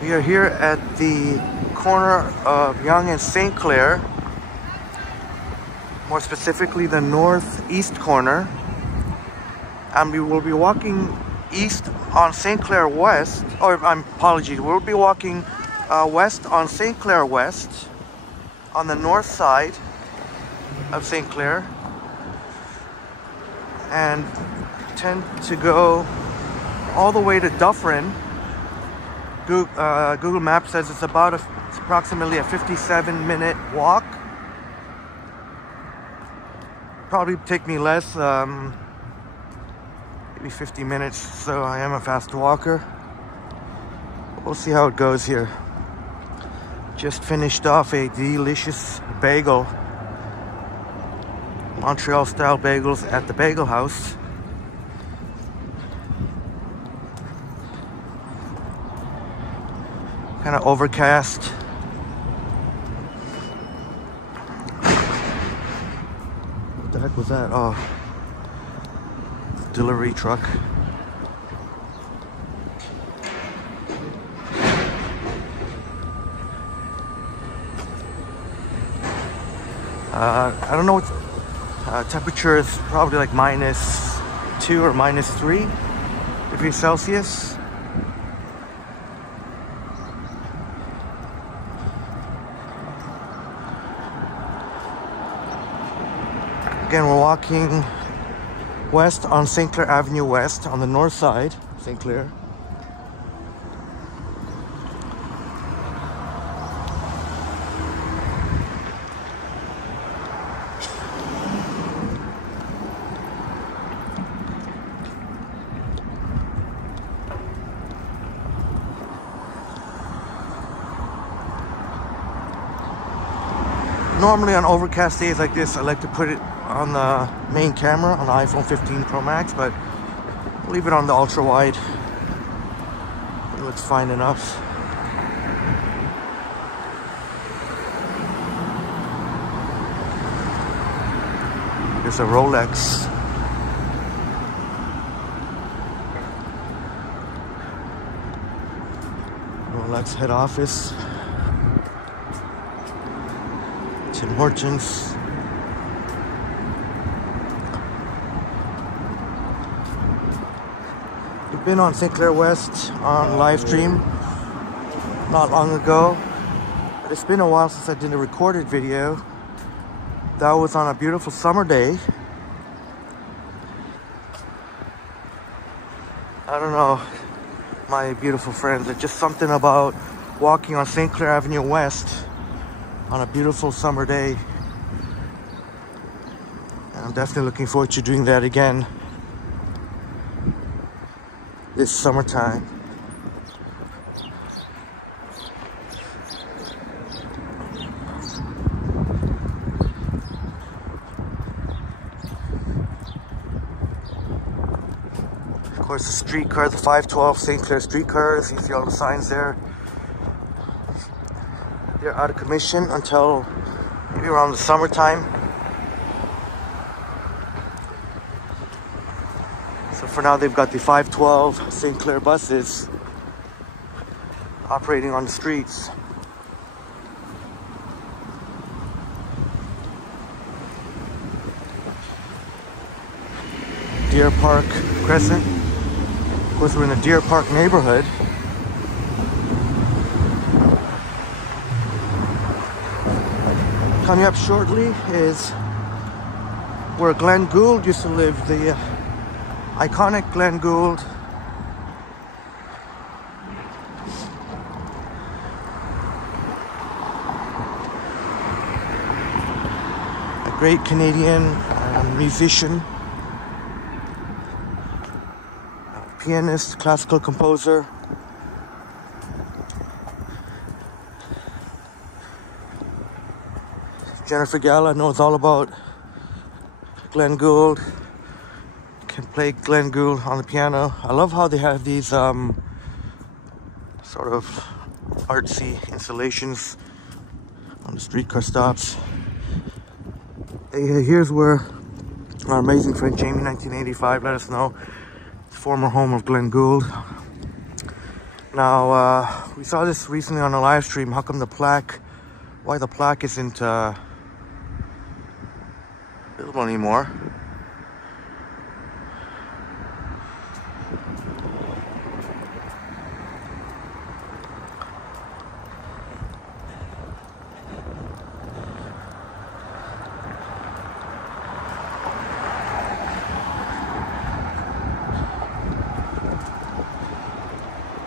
We are here at the corner of Yonge and St. Clair, more specifically the northeast corner, and we will be walking east on St. Clair West, we'll be walking west on St. Clair West on the north side of St. Clair, and tend to go all the way to Dufferin. Google Maps says it's approximately a 57-minute walk. Probably take me less, maybe 50 minutes, so I am a fast walker. We'll see how it goes here. Just finished off a delicious bagel. Montreal style bagels at the Bagel House. Kind of overcast. What the heck was that? Oh, delivery truck. I don't know what temperature is. Probably like -2 or -3 degrees Celsius. Again, we're walking west on St. Clair Avenue West on the north side, St. Clair. Normally on overcast days like this, I like to put it on the main camera on the iPhone 15 Pro Max, but I'll leave it on the ultra wide. It looks fine enough. There's a Rolex. Rolex head office. Tim Hortons. We've been on St. Clair West on live stream not long ago, but it's been a while since I did a recorded video. That was on a beautiful summer day. I don't know, my beautiful friends, there's just something about walking on St. Clair Avenue West on a beautiful summer day. And I'm definitely looking forward to doing that again this summertime. Of course, the streetcar, the 512 St. Clair streetcars, you see all the signs there. They're out of commission until maybe around the summertime. So for now, they've got the 512 St. Clair buses operating on the streets. Deer Park Crescent. Of course, we're in the Deer Park neighborhood. Coming up shortly is where Glenn Gould used to live, the iconic Glenn Gould. A great Canadian musician, pianist, classical composer. Jennifer Gala knows all about Glenn Gould, can play Glenn Gould on the piano. I love how they have these sort of artsy installations on the streetcar stops. Here's where our amazing friend Jamie 1985 let us know, former home of Glenn Gould. Now, we saw this recently on a live stream. How come why the plaque isn't visible anymore?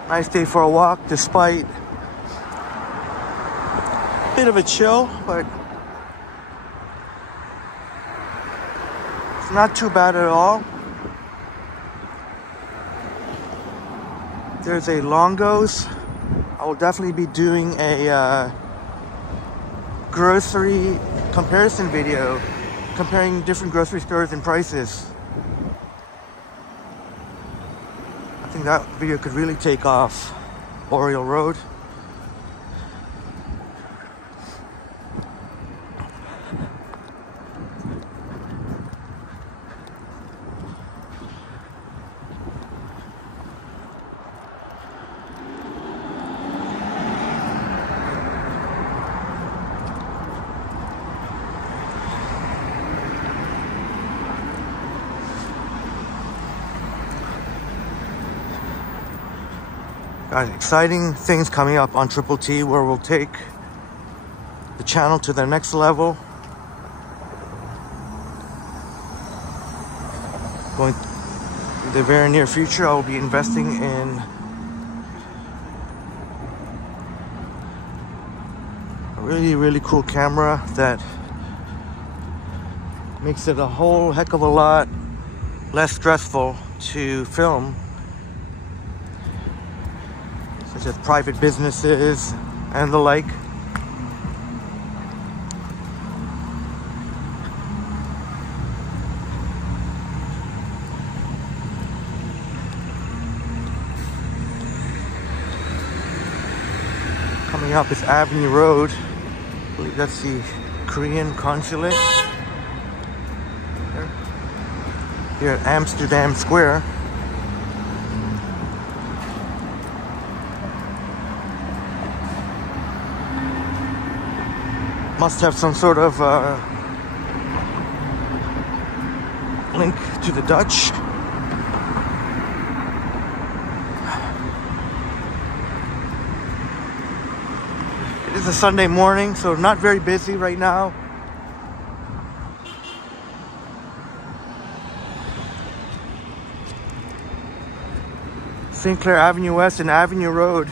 Nice day for a walk, despite a bit of a chill, but it's not too bad at all. There's a Longo's. I will definitely be doing a grocery comparison video, comparing different grocery stores and prices. I think that video could really take off. Oriole Road. Guys, exciting things coming up on Triple T, where we'll take the channel to the next level. Going in the very near future, I will be investing in a really cool camera that makes it a whole heck of a lot less stressful to film, such as private businesses and the like. Coming up is Avenue Road. I believe that's the Korean consulate. Here at Amsterdam Square. Must have some sort of link to the Dutch. It is a Sunday morning, so not very busy right now. St. Clair Avenue West and Avenue Road.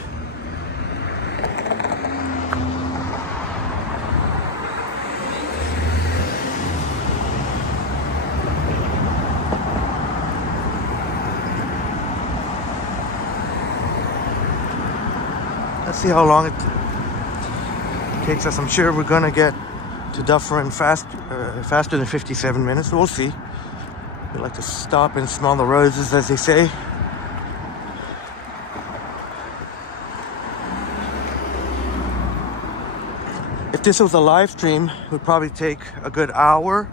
Let's see how long it takes us. I'm sure we're gonna get to Dufferin faster than 57 minutes. We'll see. We like to stop and smell the roses, as they say. If this was a live stream, it would probably take a good hour.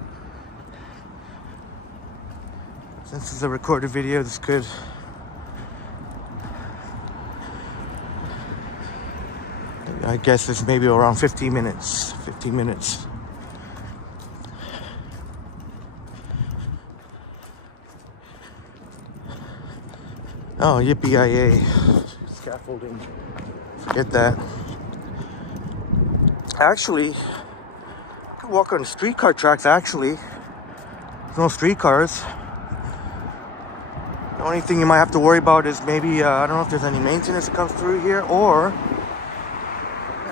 Since this is a recorded video, this could I guess it's maybe around 15 minutes. 15 minutes. Oh, yippee-yi-yay. Scaffolding. Forget that. Actually, I could walk on streetcar tracks, actually. There's no streetcars. The only thing you might have to worry about is maybe, I don't know if there's any maintenance that comes through here, or...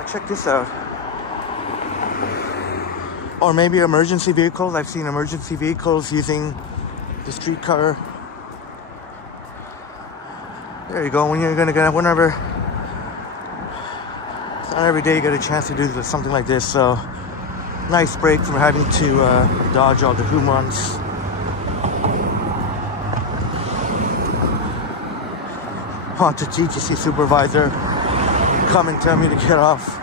check this out. Or maybe emergency vehicles. I've seen emergency vehicles using the streetcar. There you go. When you're gonna get, whenever, it's not every day you get a chance to do something like this. So nice break from having to dodge all the humans. Want the TTC supervisor come and tell me to get off.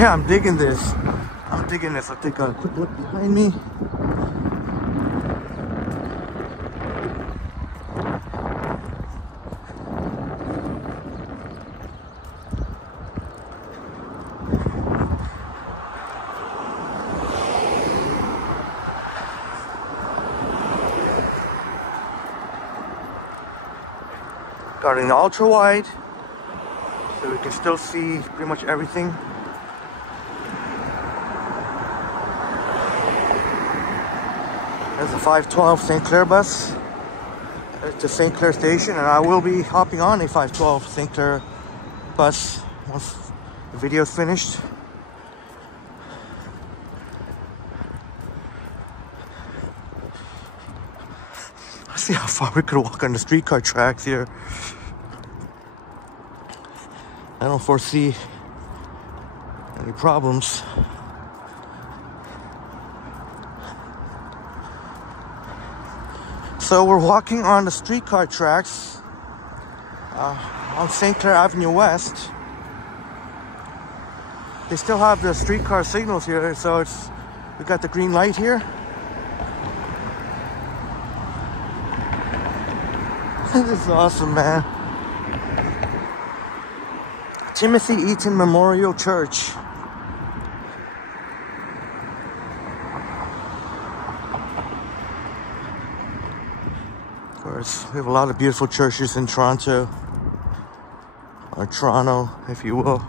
Yeah, I'm digging this. I'm digging this. I'll take a quick look behind me. Got an ultra wide, so we can still see pretty much everything. There's the 512 St. Clair bus to St. Clair station, and I will be hopping on a 512 St. Clair bus once the video is finished. Let's see how far we could walk on the streetcar tracks here. I don't foresee any problems. So we're walking on the streetcar tracks on St. Clair Avenue West. They still have the streetcar signals here, so we got the green light here. This is awesome, man. Timothy Eaton Memorial Church. Of course, we have a lot of beautiful churches in Toronto, or Toronto, if you will.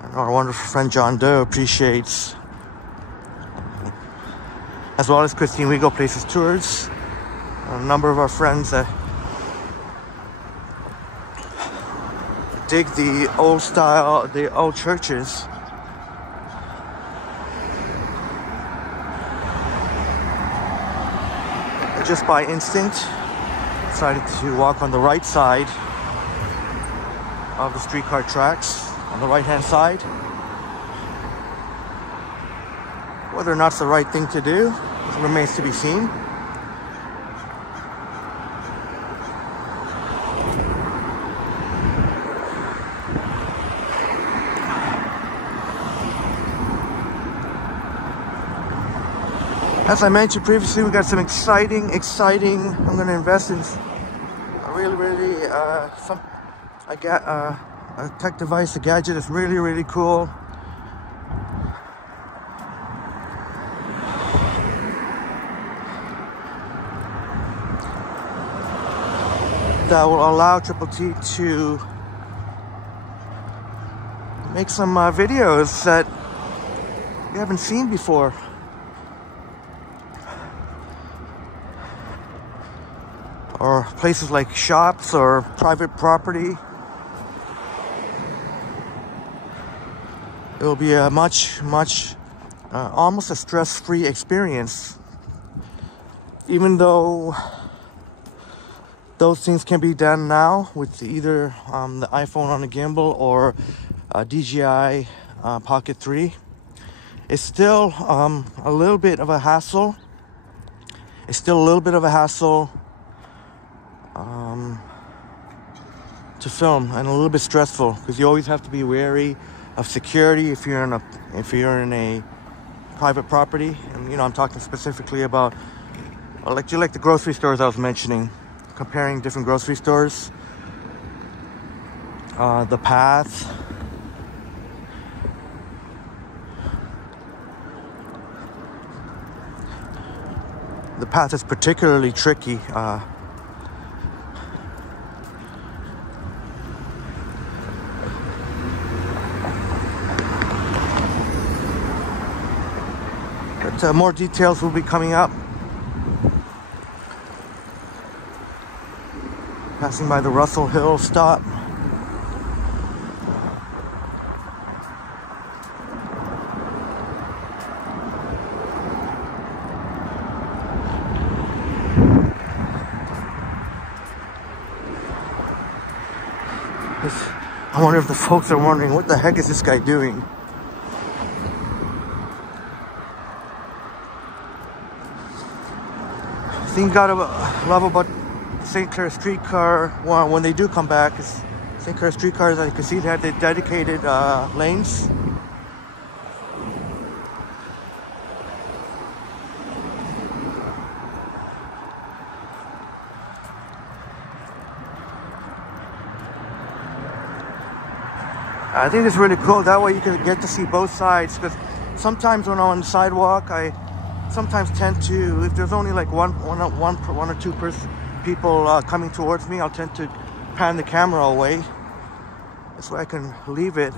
I know our wonderful friend John Doe appreciates, as well as Christine We Go Places Tours. A number of our friends that dig the old style, the old churches. Just by instinct, decided to walk on the right side of the streetcar tracks, on the right hand side. Whether or not it's the right thing to do remains to be seen. As I mentioned previously, we got some exciting, I'm going to invest in a tech device, a gadget that's really cool. That will allow Triple T to make some videos that you haven't seen before. Or places like shops or private property. It will be a much, almost a stress-free experience. Even though those things can be done now with either the iPhone on a gimbal or DJI Pocket 3, it's still a little bit of a hassle. To film, and a little bit stressful because you always have to be wary of security if you're in a private property. And I'm talking specifically about like the grocery stores I was mentioning, comparing different grocery stores, the path. The path is particularly tricky. But more details will be coming up. Passing by the Russell Hill stop. I wonder if the folks are wondering, what the heck is this guy doing? The thing gotta love about St. Clair streetcar when they do come back is St. Clair streetcars, as you can see, they have the dedicated lanes. I think it's really cool. That way you can get to see both sides. Because sometimes when I'm on the sidewalk, I sometimes tend to, if there's only like one or two people coming towards me, I'll tend to pan the camera away. This way I can leave it.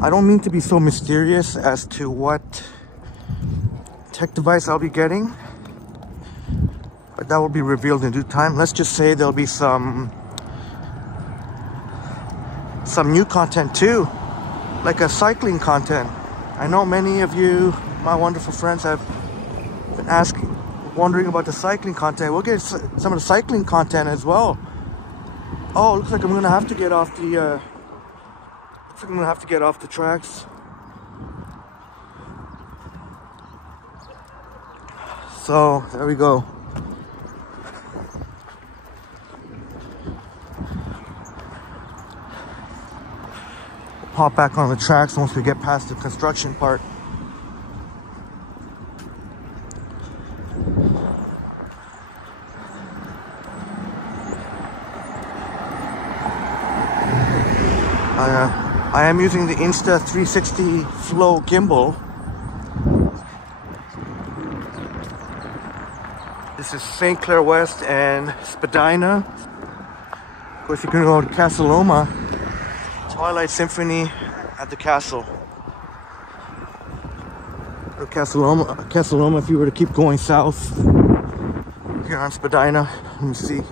I don't mean to be so mysterious as to what tech device I'll be getting, but that will be revealed in due time. Let's just say there'll be some new content too, like a cycling content. I know many of you, my wonderful friends, have been wondering about the cycling content. We'll get some of the cycling content as well. Oh, looks like I'm gonna have to get off the I'm gonna have to get off the tracks. So there we go. Pop back on the tracks once we get past the construction part. I am using the Insta360 Flow gimbal. This is St. Clair West and Spadina. Of course, you can go to Casa Loma, Twilight Symphony at the castle. Or Casa Loma, if you were to keep going south here on Spadina. Let me see.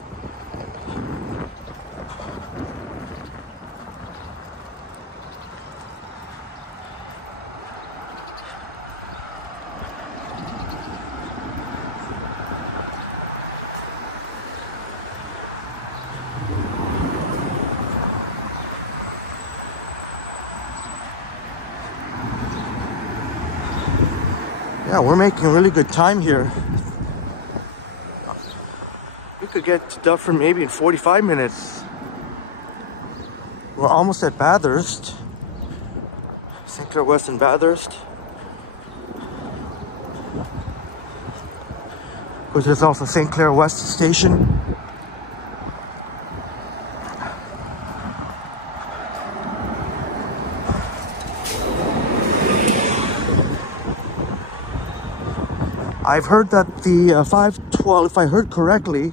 Yeah, we're making really good time here. We could get to Dufferin maybe in 45 minutes. We're almost at Bathurst. St. Clair West and Bathurst. Of course, there's also St. Clair West Station. I've heard that the 512, if I heard correctly,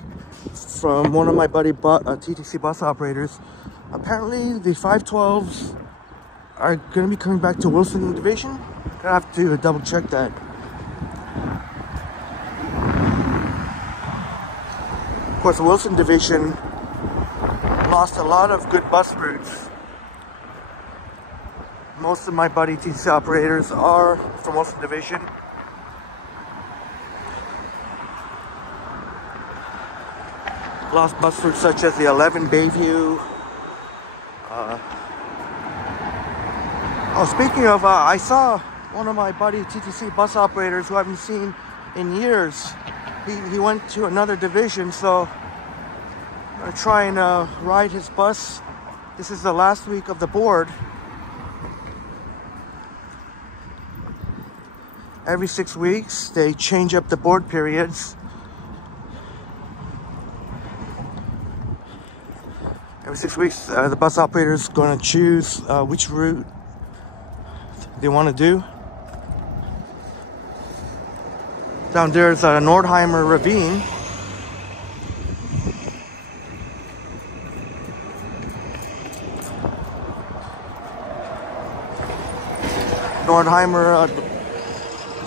from one of my buddy TTC bus operators, apparently the 512s are going to be coming back to Wilson Division. I have to double check that. Of course, the Wilson Division lost a lot of good bus routes. Most of my buddy TTC operators are from Wilson Division. Lost bus routes such as the 11 Bayview. Speaking of, I saw one of my buddy TTC bus operators who I haven't seen in years. He went to another division, so I'm gonna try and ride his bus. This is the last week of the board. Every 6 weeks, they change up the board periods. Every 6 weeks, the bus operator is going to choose which route they want to do. Down there is Nordheimer Ravine. Nordheimer,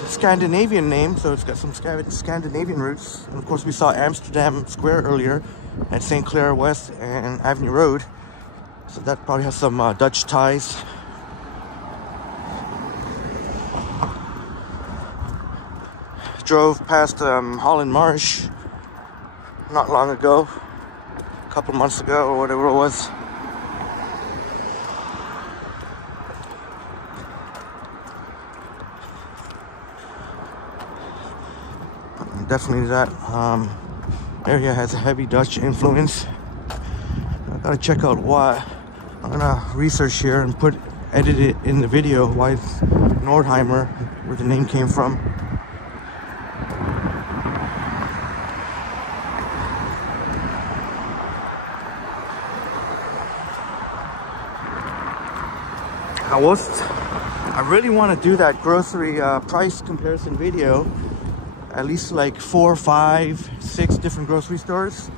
Scandinavian name, so it's got some Scandinavian roots. And of course, we saw Amsterdam Square earlier, and St. Clair West and Avenue Road, so that probably has some Dutch ties. drove past Holland Marsh not long ago, a couple months ago or whatever it was. Definitely that area has a heavy Dutch influence. I gotta check out why. I'm gonna research here and edit it in the video why it's Nordheimer, where the name came from. I really want to do that grocery price comparison video, at least like 4, 5, 6 different grocery stores,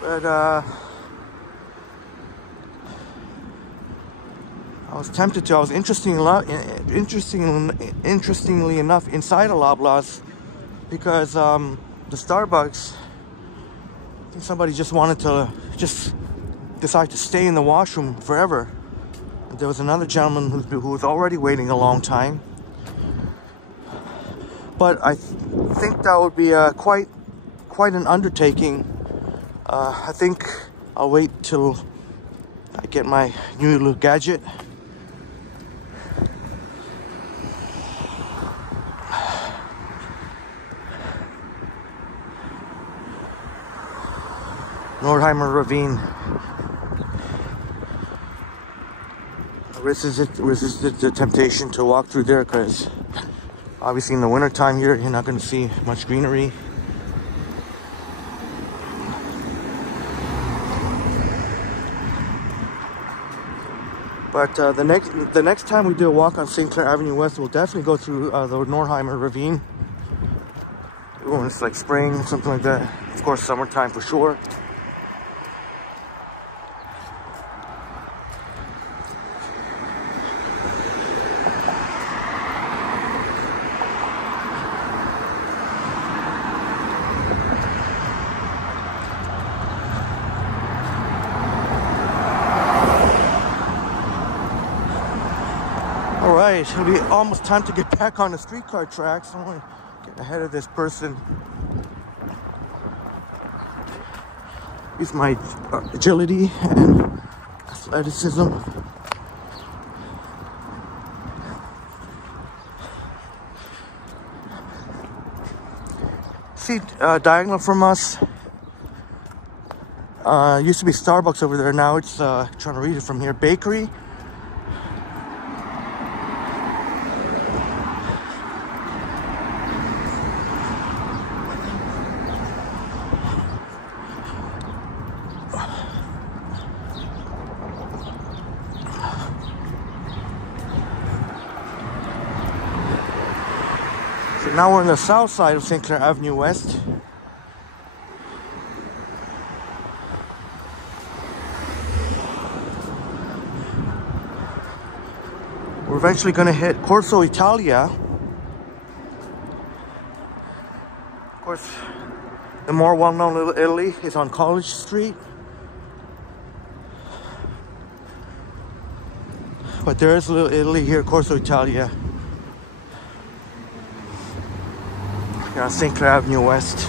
but I was tempted to. I was interestingly enough inside a Loblaws because the Starbucks, I think somebody just wanted to decide to stay in the washroom forever. There was another gentleman who was already waiting a long time. But I think that would be quite an undertaking. I think I'll wait till I get my new little gadget. Nordheimer Ravine. Resisted the temptation to walk through there because obviously in the winter time here you're not going to see much greenery. But the next time we do a walk on St. Clair Avenue West, we'll definitely go through the Nordheimer Ravine. When it's like spring, something like that. Of course, summertime for sure. Alright, it'll be almost time to get back on the streetcar tracks. I want to get ahead of this person. Use my agility and athleticism. See, diagonal from us used to be Starbucks over there. Now it's trying to read it from here, bakery. Now we're on the south side of St. Clair Avenue West. We're eventually going to hit Corso Italia. Of course, the more well-known Little Italy is on College Street. But there is Little Italy here, Corso Italia. Here on St. Clair Avenue West.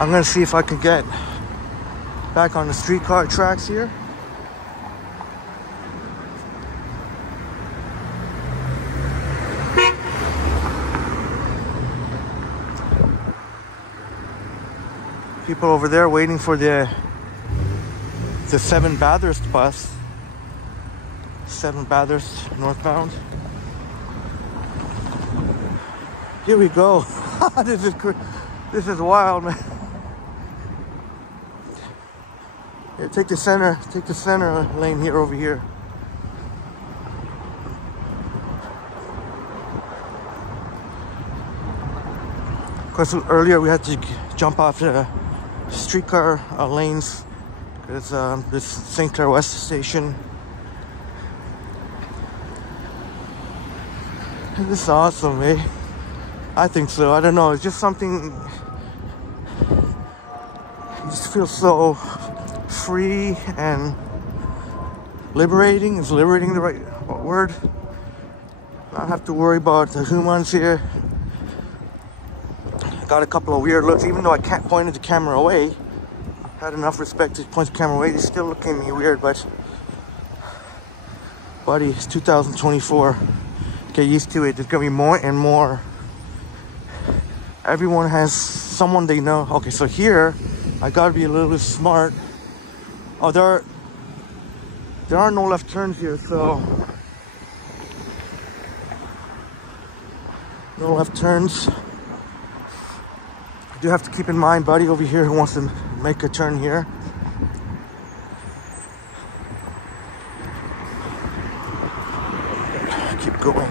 I'm gonna see if I can get back on the streetcar tracks here. People over there waiting for the 7 Bathurst bus. 7 Bathurst northbound. Here we go. This is wild, man. Here, take the center lane here over here. Of course, earlier we had to jump off the streetcar lanes because this St. Clair West station. And this is awesome, eh? I think so. I don't know. It's just something. You just feel so free and liberating. Is liberating the right word? Not have to worry about the humans here. Got a couple of weird looks, even though I can't point the camera away. Had enough respect to point the camera away. They still look at me weird, but buddy, it's 2024. Get used to it. There's gonna be more and more. Everyone has someone they know. Okay, so here I gotta be a little bit smart. Oh, there are no left turns here, so no left turns. You do have to keep in mind, buddy over here who wants to make a turn here. Keep going.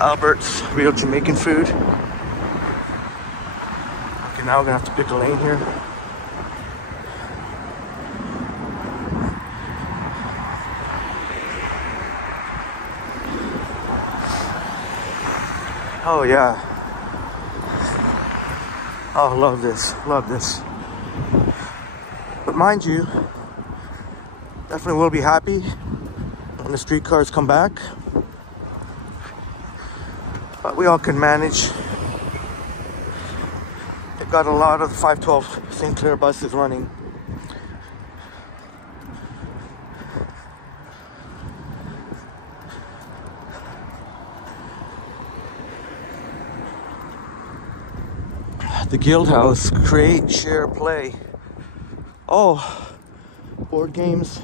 Albert's real Jamaican food. Okay, now we're gonna have to pick a lane here. Oh yeah. Oh, love this, love this. But mind you, definitely will be happy when the streetcars come back. But we all can manage. They've got a lot of the 512 St. Clair buses running. The Guild House, create, share, play. Oh, board games,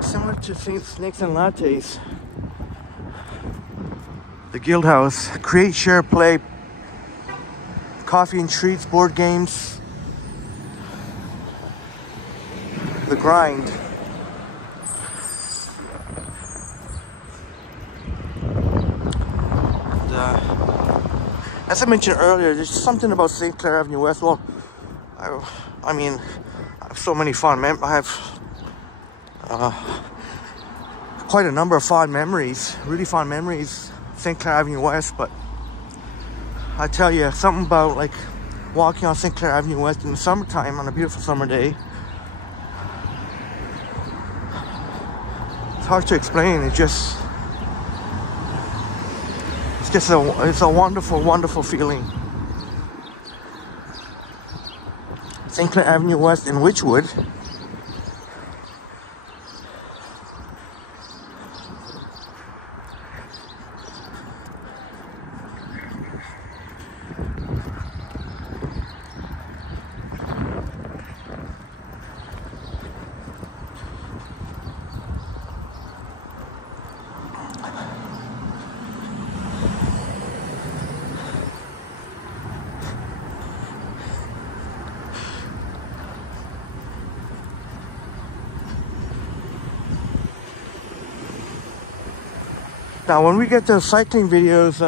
similar to Snakes and Lattes. The Guild House, create, share, play, coffee and treats, board games. The grind. And, as I mentioned earlier, there's something about St. Clair Avenue West. Well, I mean, I have so many fond memories. I have quite a number of fond memories, really fond memories. St. Clair Avenue West, but I tell you, something about like walking on St. Clair Avenue West in the summertime on a beautiful summer day. It's hard to explain. It's a wonderful, wonderful feeling. St. Clair Avenue West in Wychwood. Now, when we get those cycling videos,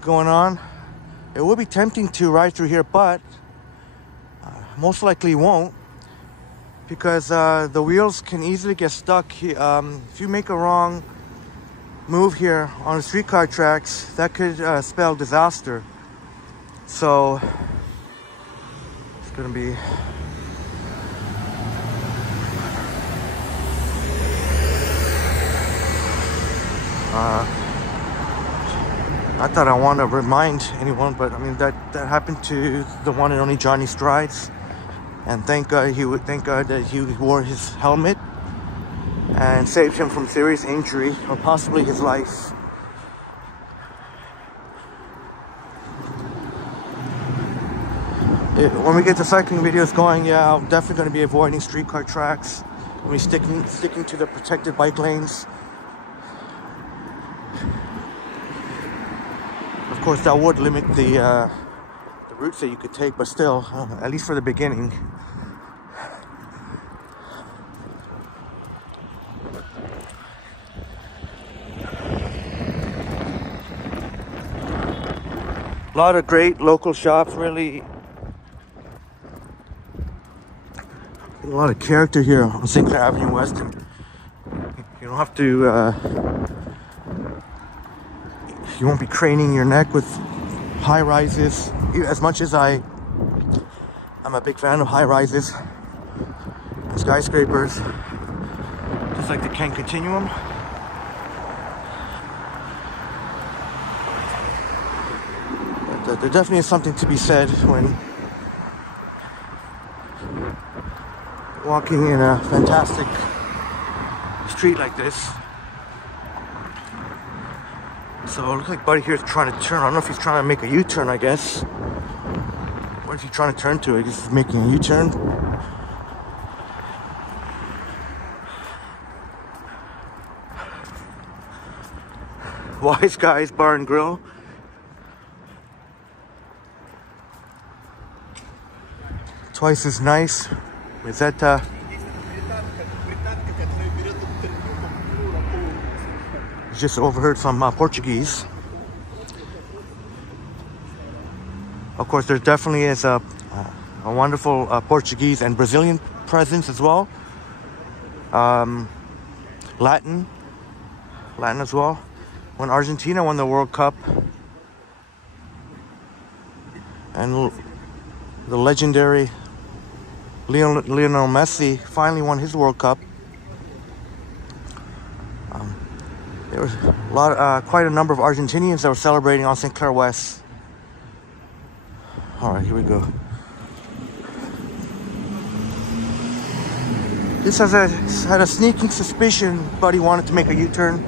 going on, it will be tempting to ride through here, but most likely won't, because the wheels can easily get stuck. If you make a wrong move here on the streetcar tracks, that could spell disaster. So it's gonna be not that I want to remind anyone, but I mean that happened to the one and only Johnny Strides, and thank God that he wore his helmet and saved him from serious injury or possibly his life. When we get the cycling videos going, yeah, I'm definitely going to be avoiding streetcar tracks. We'll be sticking to the protected bike lanes. Of course, that would limit the routes that you could take, but still, at least for the beginning. A lot of great local shops, really. A lot of character here on St. Clair Avenue West. You know, don't have to, you won't be craning your neck with high rises. As much as I'm a big fan of high rises and skyscrapers, just like the Kent Continuum. But there definitely is something to be said when walking in a fantastic street like this. So it looks like Buddy here is trying to turn. I don't know if he's trying to make a U-turn, I guess. What is he trying to turn to? I guess he's making a U-turn. Wise Guys Bar and Grill. Twice as nice. Rosetta. Just overheard some Portuguese. Of course, there definitely is a wonderful Portuguese and Brazilian presence as well. Latin as well. When Argentina won the World Cup, and the legendary Lionel Messi finally won his World Cup. There was quite a number of Argentinians that were celebrating on St. Clair West. All right, here we go. Just as I had a sneaking suspicion, Buddy wanted to make a U-turn.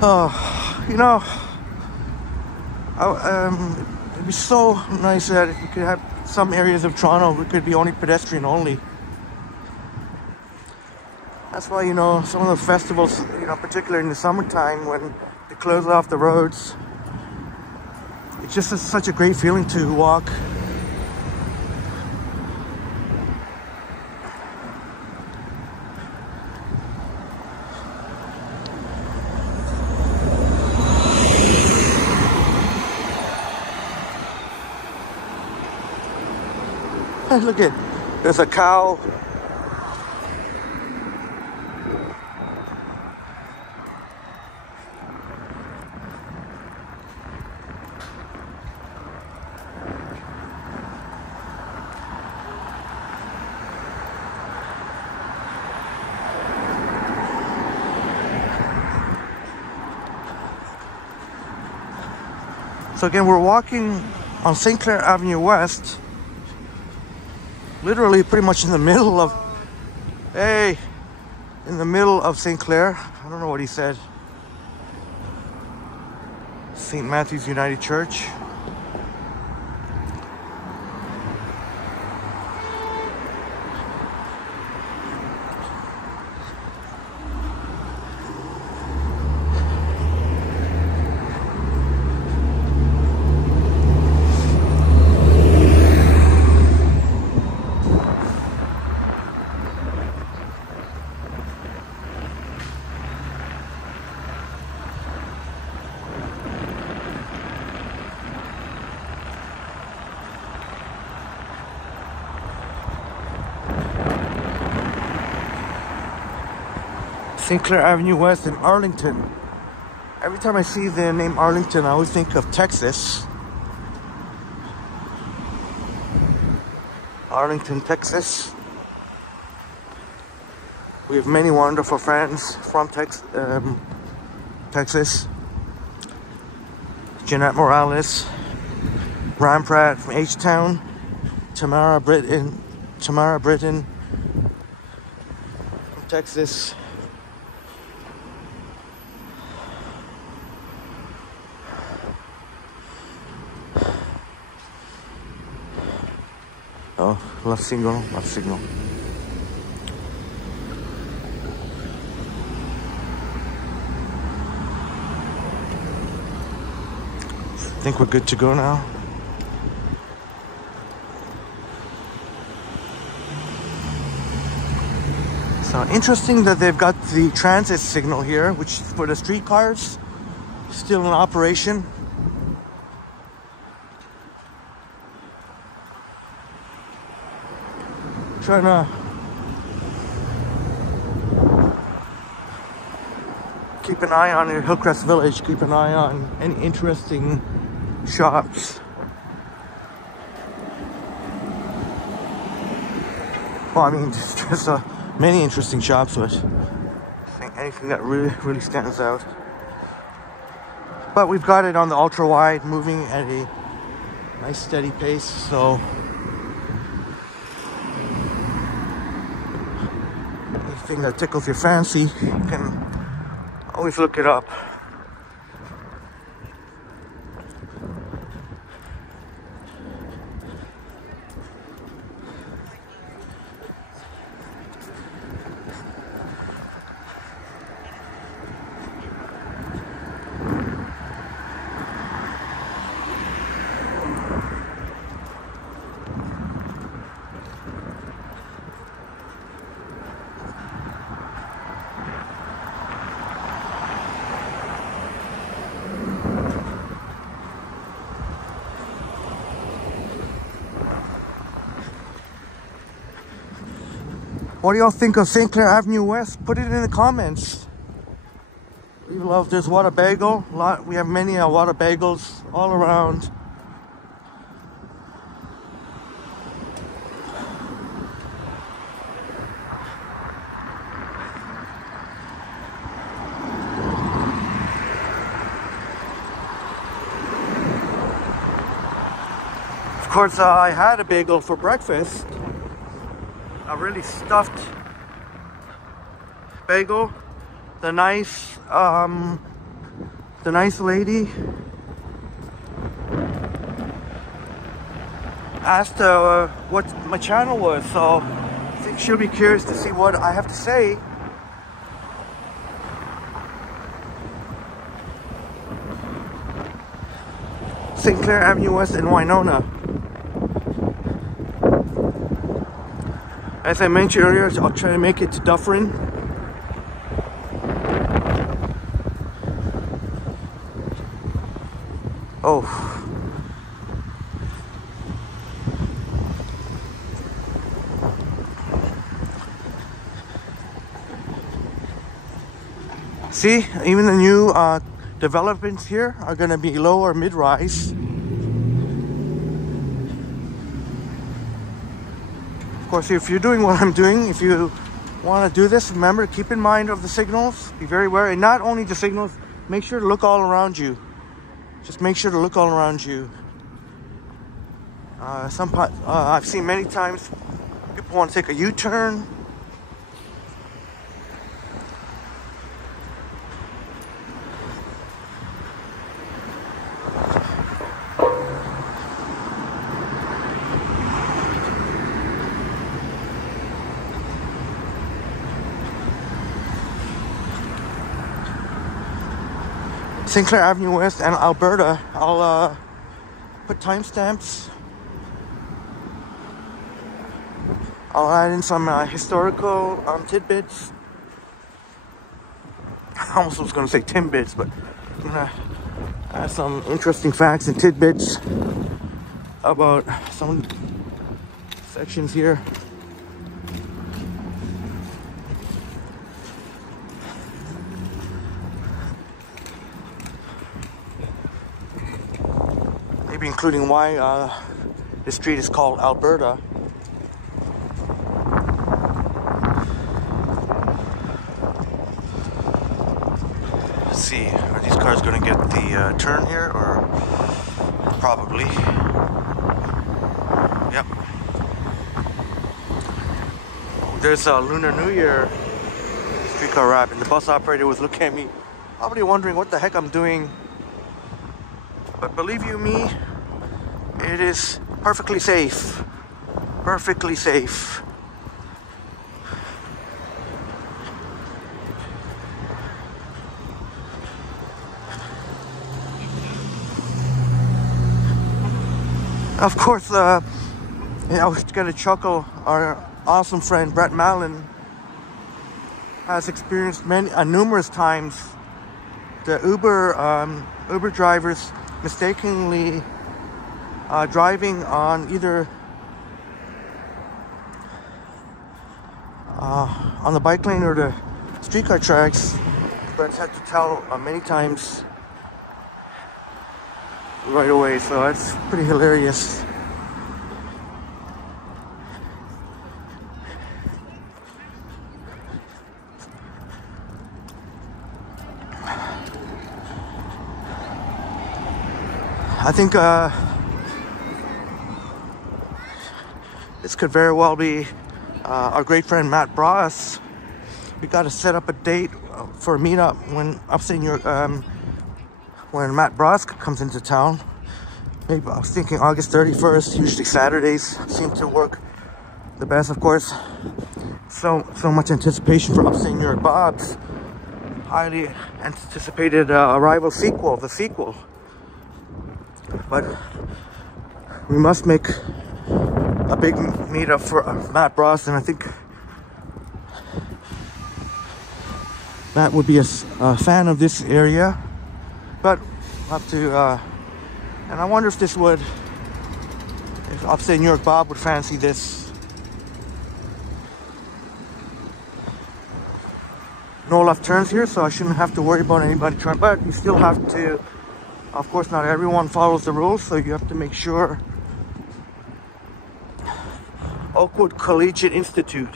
Oh, you know, it'd be so nice that if we could have some areas of Toronto we could be only pedestrian only. That's why, you know, some of the festivals, you know, particularly in the summertime when they close off the roads, it's just such a great feeling to walk. Look at, there's a cow. So again, we're walking on St. Clair Avenue West. Literally pretty much in the middle of, in the middle of St. Clair. I don't know what he said. St. Matthew's United Church. St. Clair Avenue West in Arlington. Every time I see the name Arlington, I always think of Texas. Arlington, Texas. We have many wonderful friends from Texas. Jeanette Morales, Ram Pratt from H-Town, Tamara Britton from Texas. Oh, left signal. I think we're good to go now. So interesting that they've got the transit signal here, which is for the streetcars. still in operation. Trying to keep an eye on Hillcrest Village, keep an eye on any interesting shops. Well, I mean, just many interesting shops, but I think anything that really stands out. But we've got it on the ultra wide, moving at a nice steady pace, so anything that tickles your fancy, you can always look it up. What do y'all think of St. Clair Avenue West? Put it in the comments. We love this Wada Bagel. We have many Wada Bagels all around. Of course, I had a bagel for breakfast. A really stuffed bagel. The nice lady asked what my channel was, so I think she'll be curious to see what I have to say. St. Clair Avenue West in Winona. As I mentioned earlier, I'll try to make it to Dufferin. Oh. See, even the new developments here are going to be low or mid-rise. Of course, if you're doing what I'm doing, if you want to do this, remember, keep in mind of the signals. Be very wary. And not only the signals, make sure to look all around you. Just make sure to look all around you. I've seen many times people want to take a U-turn. St. Clair Avenue West and Alberta. I'll put timestamps. I'll add in some historical tidbits. I almost was going to say timbits, but I'm going to add some interesting facts and tidbits about some sections here. Maybe including why the street is called Alberta. Let's see, are these cars going to get the turn here, or probably? Yep. There's a Lunar New Year streetcar rap, and the bus operator was looking at me, probably wondering what the heck I'm doing. But believe you me, it is perfectly safe. Perfectly safe. Of course, I was gonna chuckle. Our awesome friend Brett Mallon has experienced numerous times the Uber drivers mistakenly driving on either on the bike lane or the streetcar tracks, but had to tell many times right away, so that's pretty hilarious. I think this could very well be our great friend Matt Bross. We got to set up a date for a meetup when upstate New York, when Matt Bross comes into town. Maybe I was thinking August 31st. Usually Saturdays seem to work the best, of course. So much anticipation for Upstate New York Bob's highly anticipated arrival sequel, the sequel. But we must make a big meetup for Matt Bross, and I think Matt would be a fan of this area. But we'll have to, and I wonder if if Upstate New York Bob would fancy this. No left turns here, so I shouldn't have to worry about anybody trying, but you still have to, of course, not everyone follows the rules, so you have to make sure. Oakwood Collegiate Institute.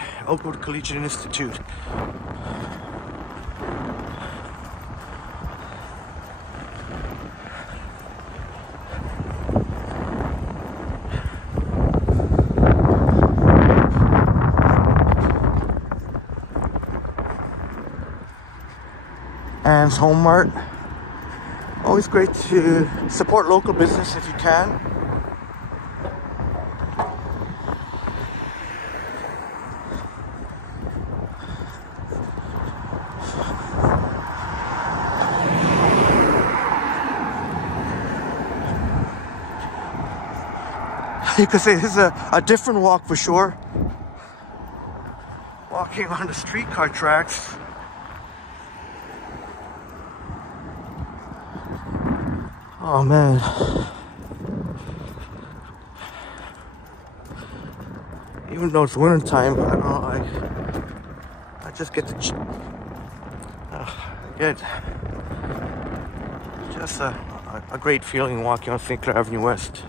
Anne's Home Mart. Always great to support local business if you can. You could say this is a different walk for sure. Walking on the streetcar tracks. Oh man. Even though it's winter time, I don't know, I just get to get just a great feeling walking on St. Clair Avenue West.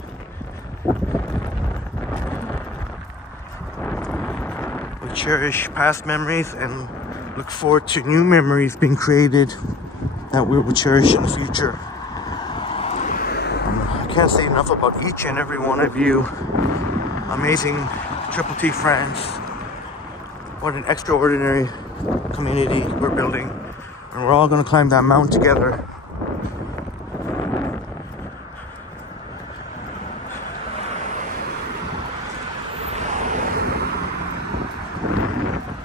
We cherish past memories and look forward to new memories being created that we will cherish in the future. I can't say enough about each and every one of you amazing Triple T friends. What an extraordinary community we're building, and we're all going to climb that mountain together.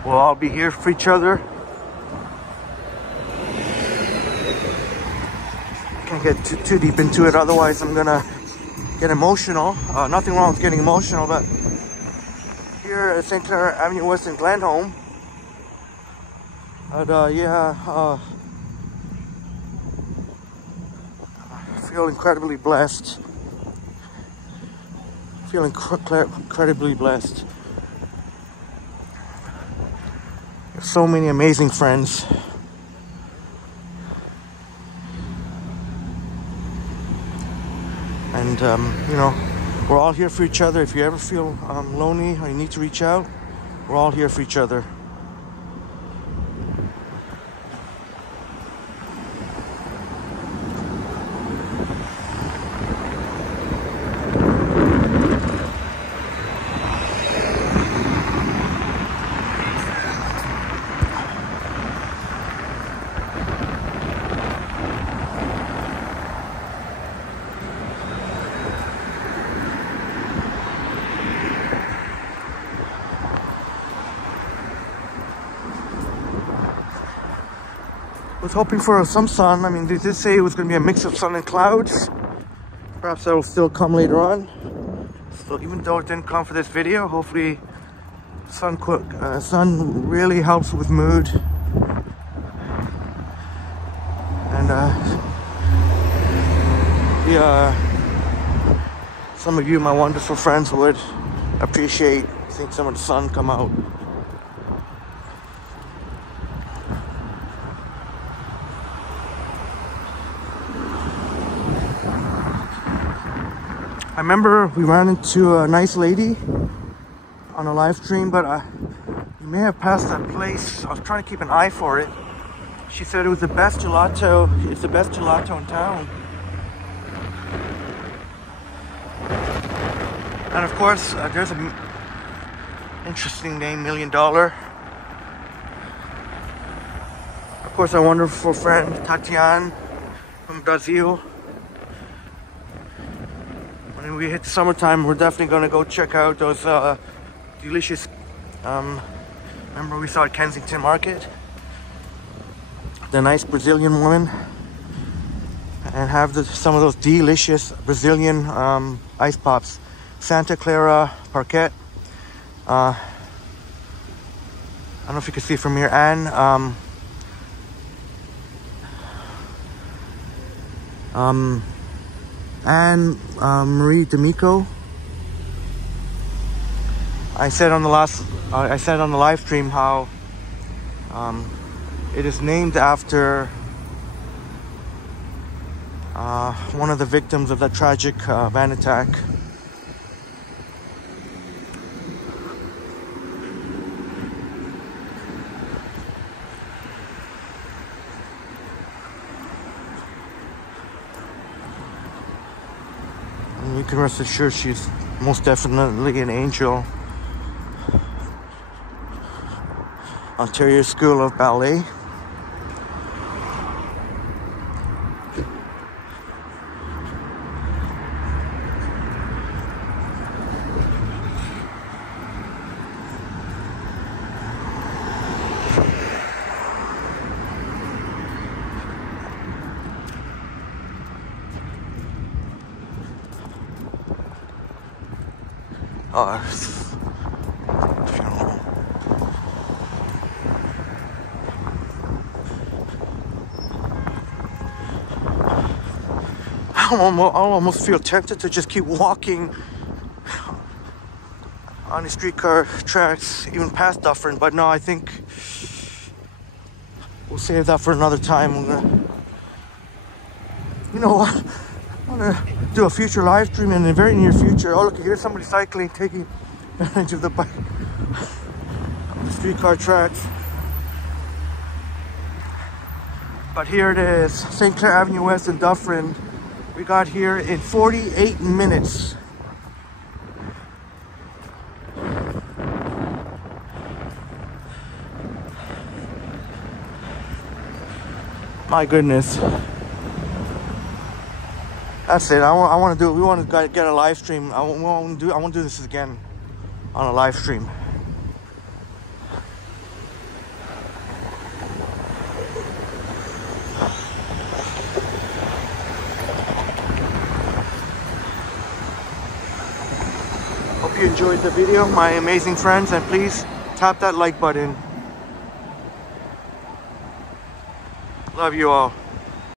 We'll all be here for each other. Can't get too deep into it, otherwise I'm gonna get emotional. Nothing wrong with getting emotional, but here at St. Clair Avenue West in Glenholm, but yeah, I feel incredibly blessed. Incredibly blessed. There's so many amazing friends. And, you know, we're all here for each other. If you ever feel lonely or you need to reach out, we're all here for each other. Was hoping for some sun. I mean, they did say it was going to be a mix of sun and clouds. Perhaps that will still come later on. So even though it didn't come for this video, hopefully sun really helps with mood. And some of you, my wonderful friends, would appreciate seeing some of the sun come out. I remember we ran into a nice lady on a live stream, but you may have passed that place. I was trying to keep an eye for it. She said it was the best gelato. It's the best gelato in town. And of course, there's an interesting name, $1 Million. Of course, our wonderful friend Tatiana from Brazil. When we hit summertime, we're definitely going to go check out those delicious, remember we saw at Kensington Market, the nice Brazilian woman, and have some of those delicious Brazilian ice pops. Santa Clara Parquet. I don't know if you can see from here, Anne Marie D'Amico. I said on the live stream how it is named after one of the victims of that tragic van attack. And you can rest assured she's most definitely an angel. Ontario School of Ballet. I almost feel tempted to just keep walking on the streetcar tracks, even past Dufferin, but no, I think we'll save that for another time. You know what? I'm gonna do a future live stream in the very near future. Oh look, here's somebody cycling, taking advantage of the bike, of the streetcar tracks. But here it is, St. Clair Avenue West in Dufferin. We got here in 48 minutes. My goodness. That's it. I want to do. We want to get a live stream. I want to do this again on a live stream. Hope you enjoyed the video, my amazing friends, and please tap that like button. Love you all.